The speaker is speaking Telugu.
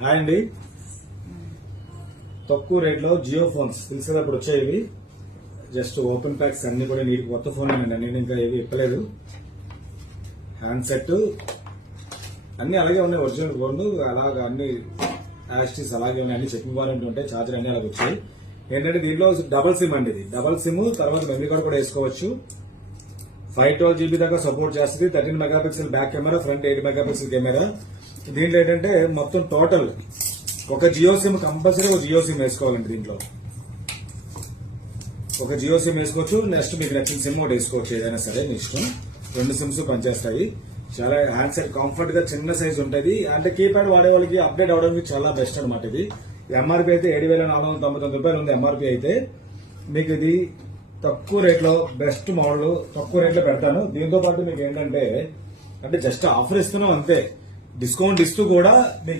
హాయ్ అండి, తక్కువ రేట్లో జియో ఫోన్స్ తెలిసేటప్పుడు వచ్చాయి. జస్ట్ ఓపెన్ ప్యాక్స్ అన్ని కూడా నీటి కొత్త ఫోన్ అండి. నేను ఇంకా ఏవి ఇప్పలేదు. హ్యాండ్సెట్ అన్ని అలాగే ఉన్నాయి. ఒరిజినల్ ఫోన్ అలాగా అన్ని యాస్టీస్ అలాగే ఉన్నాయి. అన్ని చెకింగ్ వారంటీ ఉంటాయి. చార్జర్ అన్ని అలాగ వచ్చాయి. ఏంటంటే దీంట్లో డబల్ సిమ్ అండి. ఇది డబల్ సిమ్, తర్వాత మెమరీ కార్డ్ కూడా వేసుకోవచ్చు. 512 GB దాకా సపోర్ట్ చేస్తుంది. 13 megapixel back camera, front 8 megapixel camera. దీంట్లో ఏంటంటే మొత్తం టోటల్ ఒక జియో సిమ్ కంపల్సరీ ఒక జియో సిమ్ వేసుకోవాలండి. దీంట్లో ఒక జియో సిమ్ వేసుకోవచ్చు. నెక్స్ట్ మీకు నచ్చిన సిమ్ ఒకటి వేసుకోవచ్చు. ఏదైనా సరే మీ ఇష్టం. 2 సిమ్స్ పనిచేస్తాయి. చాలా హ్యాండ్సెట్ కంఫర్ట్ గా చిన్న సైజ్ ఉంటుంది. అంటే కీప్యాడ్ వాడే వాళ్ళకి అప్డేట్ అవడానికి చాలా బెస్ట్ అనమాట. ఇది ఎంఆర్పీ అయితే 7,499 రూపాయలు ఉంది. ఎంఆర్పీ అయితే మీకు ఇది తక్కువ రేట్లో బెస్ట్ మోడల్ తక్కువ రేట్లో పెడతాను. దీంతో పాటు మీకు ఏంటంటే అంటే జస్ట్ ఆఫర్ ఇస్తున్నాం అంతే. డిస్కౌంట్ ఇస్తూ కూడా మీకు